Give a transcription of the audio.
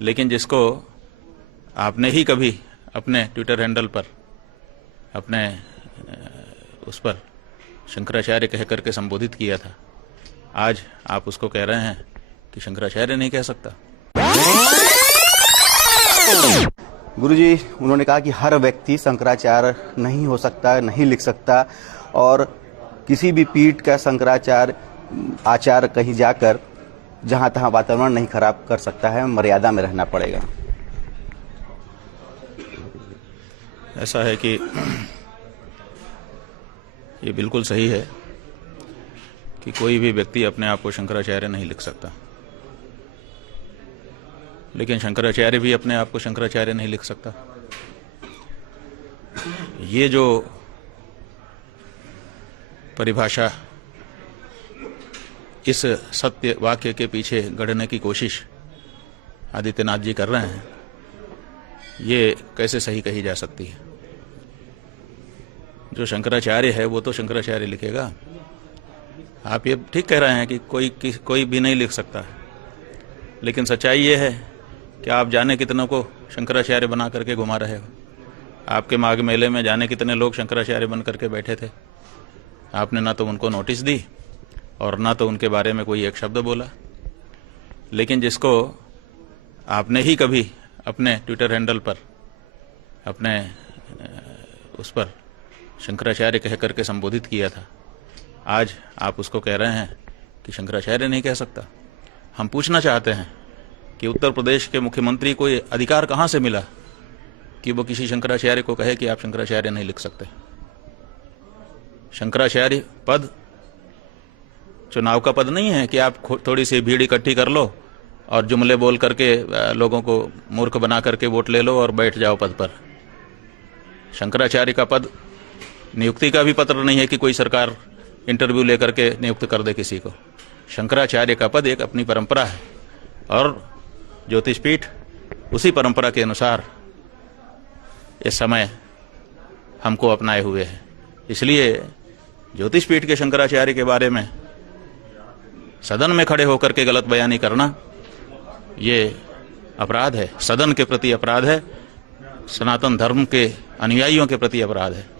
लेकिन जिसको आपने ही कभी अपने ट्विटर हैंडल पर अपने उस पर शंकराचार्य कह करके संबोधित किया था, आज आप उसको कह रहे हैं कि शंकराचार्य नहीं कह सकता। गुरुजी, उन्होंने कहा कि हर व्यक्ति शंकराचार्य नहीं हो सकता, नहीं लिख सकता, और किसी भी पीठ का शंकराचार्य आचार्य कहीं जाकर जहां तहां वातावरण नहीं खराब कर सकता है, मर्यादा में रहना पड़ेगा। ऐसा है कि ये बिल्कुल सही है कि कोई भी व्यक्ति अपने आप को शंकराचार्य नहीं लिख सकता, लेकिन शंकराचार्य भी अपने आप को शंकराचार्य नहीं लिख सकता। ये जो परिभाषा इस सत्य वाक्य के पीछे गढ़ने की कोशिश आदित्यनाथ जी कर रहे हैं, ये कैसे सही कही जा सकती है? जो शंकराचार्य है वो तो शंकराचार्य लिखेगा। आप ये ठीक कह रहे हैं कि कोई भी नहीं लिख सकता, लेकिन सच्चाई ये है कि आप जाने कितनों को शंकराचार्य बना करके घुमा रहे हो। आपके माघ मेले में जाने कितने लोग शंकराचार्य बन करके बैठे थे। आपने ना तो उनको नोटिस दी और ना तो उनके बारे में कोई एक शब्द बोला, लेकिन जिसको आपने ही कभी अपने ट्विटर हैंडल पर अपने उस पर शंकराचार्य कह करके संबोधित किया था, आज आप उसको कह रहे हैं कि शंकराचार्य नहीं कह सकता। हम पूछना चाहते हैं कि उत्तर प्रदेश के मुख्यमंत्री को ये अधिकार कहाँ से मिला कि वो किसी शंकराचार्य को कहे कि आप शंकराचार्य नहीं लिख सकते? शंकराचार्य पद चुनाव का पद नहीं है कि आप थोड़ी सी भीड़ इकट्ठी कर लो और जुमले बोल करके लोगों को मूर्ख बना करके वोट ले लो और बैठ जाओ पद पर। शंकराचार्य का पद नियुक्ति का भी पत्र नहीं है कि कोई सरकार इंटरव्यू लेकर के नियुक्त कर दे किसी को। शंकराचार्य का पद एक अपनी परंपरा है और ज्योतिष पीठ उसी परंपरा के अनुसार इस समय हमको अपनाए हुए है। इसलिए ज्योतिष पीठ के शंकराचार्य के बारे में सदन में खड़े होकर के गलत बयानी करना ये अपराध है, सदन के प्रति अपराध है, सनातन धर्म के अनुयायियों के प्रति अपराध है।